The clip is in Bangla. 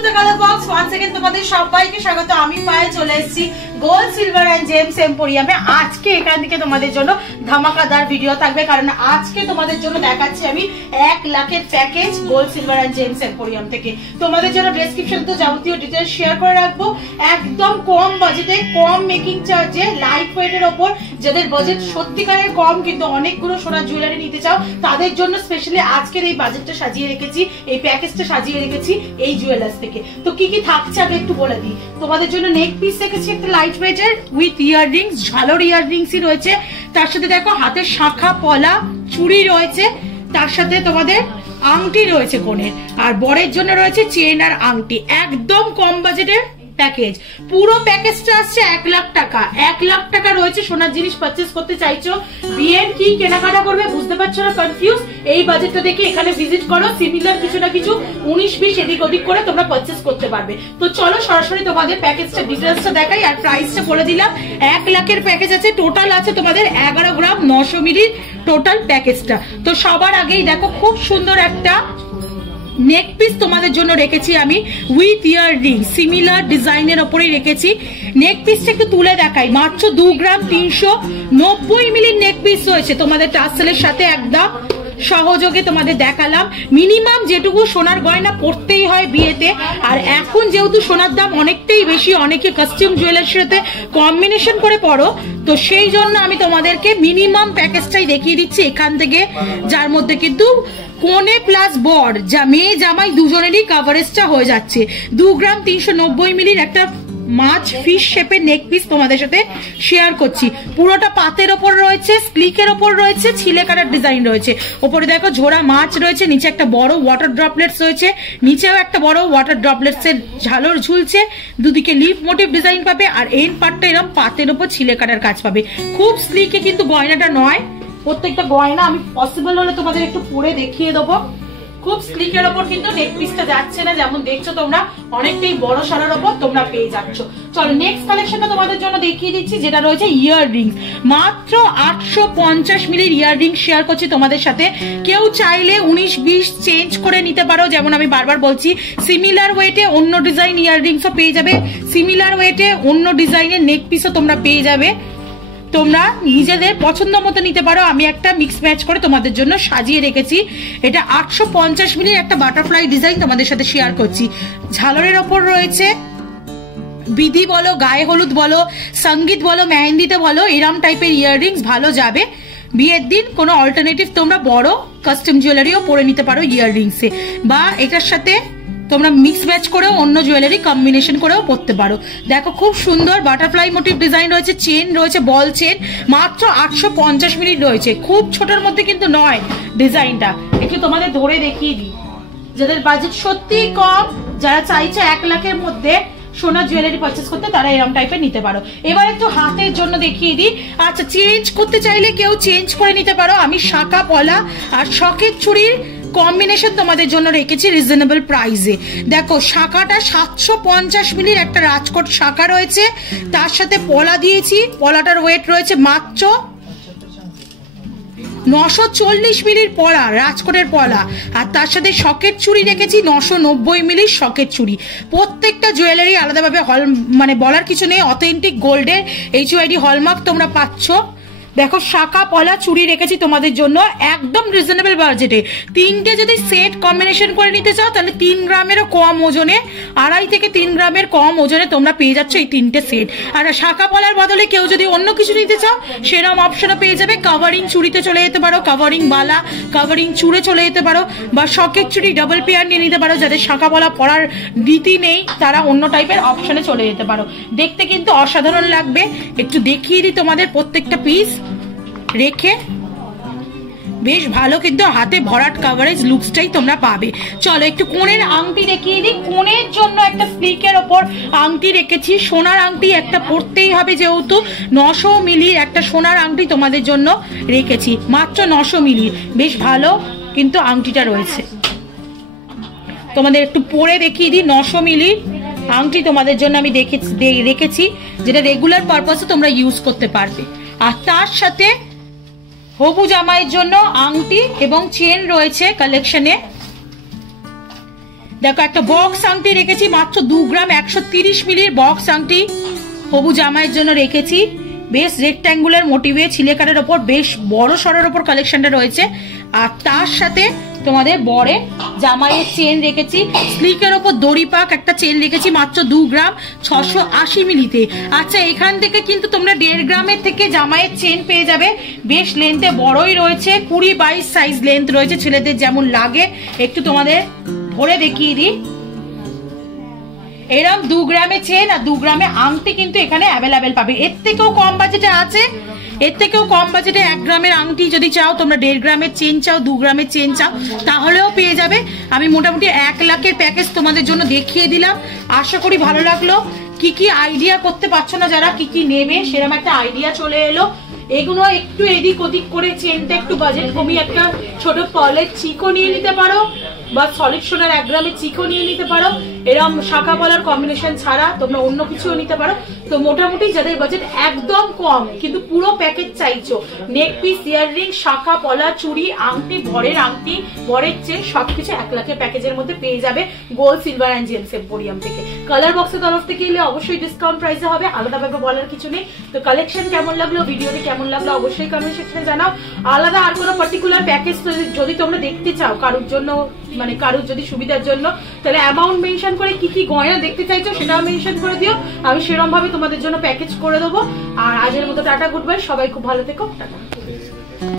Two the colour box once again তোমাদের সবাইকে স্বাগত। আমি পায়ে চলে এসেছি গোল্ড সিলভার এন্ড জেমস এম্পোরিয়ামে। আজকে এখান থেকে তোমাদের জন্য ধামাকাদার ভিডিও থাকবে, কারণ আজকে তোমাদের জন্য দেখাচ্ছি আমি 1 লাখের package gold silver and gems emporium থেকে। তোমাদের জন্য ডেসক্রিপশন তো যাবতীয় ডিটেইলস শেয়ার করে রাখবো। একদম কম বাজেটে, কম মেকিং চার্জে, লাইট ওয়েটের উপর, যাদের বাজেট সত্যিকারের কম কিন্তু অনেকগুলো সোনার জুয়েলারি নিতে চাও তাদের জন্য স্পেশালি আজকের এই বাজেটটা সাজিয়ে রেখেছি, এই প্যাকেজটা সাজিয়ে রেখেছি এই জুয়েলার্স থেকে। তো কি কি থাকছে আমি একটু বলে দিই। তোমাদের জন্য নেক পিস রেখেছি একটা লাইট ওয়েটের উইথ ইয়াররিংস, ঝালর ইয়াররিংসই রয়েছে। তার সাথে দেখো হাতের শাখা পলা চুড়ি রয়েছে, তার সাথে তোমাদের আংটি রয়েছে কনের, আর বরের জন্য রয়েছে চেন আর আংটি। একদম কম বাজেটের প্যাকেজ। পুরো প্যাকেজটা আসছে 1 লাখ টাকা। 1 লাখ টাকা রয়েছে সোনার জিনিস পারচেজ করতে চাইছো, বিয়ের কি কেনাকাটা করবে বুঝতে পারছো না, কনফিউজ, এই বাজেটটা দেখে এখানে ভিজিট করো। সিমিলার কিছু না কিছু 19-20 এদিক ওদিক করে তোমরা পারচেজ করতে পারবে। তো চলো সরাসরি তোমাদের প্যাকেজটা ডিটেইলসটা দেখাই আর প্রাইসটা বলে দিলাম। 1 লাখের প্যাকেজ আছে, টোটাল আছে তোমাদের 11 গ্রাম 900 মিলির টোটাল প্যাকেজটা। তো সবার আগেই দেখো খুব সুন্দর একটা নেক পিস তোমাদের জন্য রেখেছি আমি উইথ ইয়াররিং, সিমিলার ডিজাইনের ওপরেই রেখেছি। নেক পিসটা একটু তুলে দেখাই, মাত্র 2 গ্রাম 390 মিলির নেক পিস রয়েছে তোমাদের টাসেলের সাথে একদম সহযোগে তোমাদের দেখালাম। মিনিমাম যেটুকু সোনার গয়না পড়তেই হয় বিয়েতে, আর এখন যেহেতু সোনার দাম অনেকটাই বেশি, অনেকে কাস্টম জুয়েলারির সাথে কম্বিনেশন করে পড়ো, তো সেই জন্য আমি তোমাদেরকে মিনিমাম প্যাকেজটাই দেখিয়ে দিচ্ছি এখান থেকে, যার মধ্যে কিন্তু কোনে প্লাস বর যা মেয়ে জামাই দুজনেরই কাভারেজটা হয়ে যাচ্ছে। 2 গ্রাম 390 মিলির একটা মাছ ফিশ শেপের নেক পিস তোমাদের সাথে শেয়ার করছি। পুরোটা পাতের ওপর রয়েছে, স্লিকের ওপর রয়েছে, ছিলে কাটার ডিজাইন রয়েছে। ওপরে দেখো ঝোড়া মাছ রয়েছে, নিচে একটা বড় ওয়াটার ড্রপলেটস রয়েছে, নিচেও একটা বড় ওয়াটার ড্রপলেটস এর ঝালর ঝুলছে, দুদিকে লিফ মোটিভ ডিজাইন পাবে, আর এন্ড পার্টটা এরকম পাতের ওপর ছিলে কাটার কাজ পাবে। খুব স্লিকে কিন্তু গয়নাটা নয়, প্রত্যেকটা গয়না আমি পসিবল হলে তোমাদের একটু পরে দেখিয়ে দেবো। খুব স্লিকের ওপর কিন্তু নেক পিসটা যাচ্ছে না, যেমন দেখছো তোমরা অনেকটাই বড় সরার ওপর তোমরা পেয়ে যাচ্ছ। চলো নেক্সট কালেকশনটা তোমাদের জন্য দেখিয়ে দিচ্ছি, যেটা রয়েছে ইয়াররিং। মাত্র 850 মিলির ইয়াররিং শেয়ার করছি তোমাদের সাথে। কেউ চাইলে 19-20 চেঞ্জ করে নিতে পারো, যেমন আমি বারবার বলছি সিমিলার ওয়েটে অন্য ডিজাইন ইয়াররিংসও পেয়ে যাবে, সিমিলার ওয়েটে অন্য ডিজাইনের নেক পিসও তোমরা পেয়ে যাবে। তোমরা নিজেদের পছন্দ মতো নিতে পারো। আমি একটা মিক্স ম্যাচ করে তোমাদের জন্য সাজিয়ে রেখেছি। এটা 850 মিলির একটা বাটারফ্লাই ডিজাইন তোমাদের সাথে শেয়ার করছি। ঝালরের ওপর রয়েছে বিধি বলো, গায়ে হলুদ বলো, সঙ্গীত বলো, মেহেন্দিতে বলো, এরম টাইপের ইয়াররিংস ভালো যাবে বিয়ের দিন। কোনো অল্টারনেটিভ তোমরা বড় কাস্টম জুয়েলারিও পরে নিতে পারো ইয়াররিংসে, বা এটার সাথে তোমরা মিক্স ম্যাচ করেও অন্য জুয়েলারি কম্বিনেশন করেও পরতে পারো। দেখো খুব সুন্দর বাটারফ্লাই মোটিভ ডিজাইন রয়েছে, চেন রয়েছে বল চেন, মাত্র 850 মিনিট রয়েছে। খুব ছোটর মধ্যে কিন্তু নয় ডিজাইনটা, একটু তোমাদের ধরে দেখিয়ে দিই। যাদের বাজেট সত্যি কম, যারা চাইছে 1 লাখের মধ্যে সোনার জুয়েলারি পারচেস করতে, তারা এরকম টাইপের নিতে পারো। এবার একটু হাতের জন্য দেখিয়ে দিই। আচ্ছা, চেঞ্জ করতে চাইলে কেউ চেঞ্জ করে নিতে পারো। আমি শাখা পলা আর শখের চুড়ির কম্বিনেশন তোমাদের জন্য রেখেছি রিজনেবল প্রাইসে। দেখো শাখাটা 750 মিলির একটা রাজকোট শাখা রয়েছে, তার সাথে পলা দিয়েছি, পলাটার ওয়েট রয়েছে মাত্র 940 মিলির পলা, রাজকোটের পলা, আর তার সাথে শকের চুড়ি রেখেছি 990 মিলির শকের চুড়ি। প্রত্যেকটা জুয়েলারি আলাদাভাবে হল মানে বলার কিছু নেই, অথেন্টিক গোল্ডের HUID হলমার্ক তোমরা পাচ্ছ। দেখো শাখা পলা চুড়ি রেখেছি তোমাদের জন্য একদম রিজনেবল বাজেটে। 3টে যদি সেট কম্বিনেশন করে নিতে চাও তাহলে 3 গ্রামেরও কম ওজনে, 2.5 থেকে 3 গ্রামের কম ওজনে তোমরা পেয়ে যাচ্ছ এই 3টে সেট। আর শাখা পলার বদলে কেউ যদি অন্য কিছু নিতে চাও সেরকম অপশনও পেয়ে যাবে। কাভারিং চুড়িতে চলে যেতে পারো, কাভারিং বালা, কাভারিং চুড়ে চলে যেতে পারো, বা শকের চুড়ি ডাবল পেয়ার নিয়ে নিতে পারো। যাদের শাখা পলা পরার রীতি নেই তারা অন্য টাইপের অপশনে চলে যেতে পারো। দেখতে কিন্তু অসাধারণ লাগবে। একটু দেখিয়ে দিই তোমাদের প্রত্যেকটা পিস রেখে, বেশ ভালো কিন্তু হাতে ভরাট কাভারেজ লুকসটাই তোমরা পাবে। চলো একটু কোণের আংটি দেখিয়ে দিই। কোণের জন্য একটা স্লিকের ওপর আংটি রেখেছি, সোনার আংটি একটা পরতেই হবে, যেহেতু 900 মিলির একটা সোনার আংটি তোমাদের জন্য রেখেছি, মাত্র 900 মিলির। বেশ ভালো কিন্তু আংটিটা রয়েছে, তোমাদের একটু পরে দেখিয়ে দিই। 900 মিলির আংটি তোমাদের জন্য আমি রেখেছি, যেটা রেগুলার পারপাসে তোমরা ইউজ করতে পারবে। আর তার সাথে হবু জামাইয়ের জন্য আংটি এবং চেন রয়েছে কালেকশনে। দেখো একটা বক্স আংটি রেখেছি মাত্র 2 গ্রাম 130 মিলির বক্স আংটি হবু জামাইয়ের জন্য রেখেছি। বেশ রেক্ট্যাঙ্গুলার মোটিভে ছিলেকারের ওপর বেশ বড় সরের ওপর কালেকশনটা রয়েছে। আর তার সাথে তোমাদের বরে জামাইয়ের চেন রেখেছি, স্লিকের ওপর দড়ি পাক একটা চেন রেখেছি মাত্র 2 গ্রাম 680 মিলিতে। আচ্ছা এখান থেকে কিন্তু তোমরা 1.5 গ্রামের থেকে জামাইয়ের চেন পেয়ে যাবে। বেশ লেন্থে বড়ই রয়েছে, 20-22 সাইজ লেন্থ রয়েছে, ছেলেদের যেমন লাগে। একটু তোমাদের ধরে দেখিয়ে দিই, এরকম 2 গ্রামে চেন আর 2 গ্রামে আংটি কিন্তু এখানে অ্যাভেলেবেল পাবে। এর থেকেও কম বাজেটে আছে, এর থেকেও কম বাজেটে 1 গ্রামের আংটি যদি চাও, তোমরা 1.5 গ্রামের চেন চাও, 2 গ্রামের চেন চাও, তাহলেও পেয়ে যাবে। আমি মোটামুটি 1 লাখের প্যাকেজ তোমাদের জন্য দেখিয়ে দিলাম। আশা করি ভালো লাগলো। কি কি আইডিয়া করতে পারছো না যারা, কি কি নেবে সেরকম একটা আইডিয়া চলে এলো। এগুলো একটু এদিক ওদিক করে চেনটা একটু বাজেট কমিয়ে একটা ছোট পলের চিকো নিয়ে নিতে পারো, বা সলিড সোনার 1 গ্রামের চিকো নিয়ে নিতে পারো। এরকম শাখা পলার কম্বিনেশন ছাড়া তোমরা অন্য কিছুও নিতে পারো। তো মোটামুটি যাদের বাজেট একদম কম কিন্তু পুরো প্যাকেজ চাইছো, নেক পিস, ইয়াররিং, শাখা পলা, চুড়ি, আংটি, বরের আংটি, বরের চেন, সবকিছু 1 লাখের প্যাকেজের মধ্যে পেয়ে যাবে gold silver and James emporium থেকে। কালার বক্সের তরফ থেকে এলে অবশ্যই ডিসকাউন্ট প্রাইসে হবে, আলাদাভাবে বলার কিছু নেই। তো কালেকশন কেমন লাগলো, ভিডিওটি কেমন লাগলো অবশ্যই কমেন্ট সেকশনে জানাও। আলাদা আর কোনো পার্টিকুলার প্যাকেজ যদি তোমরা দেখতে চাও কারোর জন্য, মানে কারোর যদি সুবিধার জন্য, তাহলে অ্যামাউন্ট মেনশন করে কি কি গয়না দেখতে চাইছো সেটাও মেনশন করে দিও, আমি সেরকম ভাবে তোমাদের জন্য প্যাকেজ করে দেবো। আর আজকের মতো টাটা, গুড বাই, সবাই খুব ভালো থেকো, টাটা।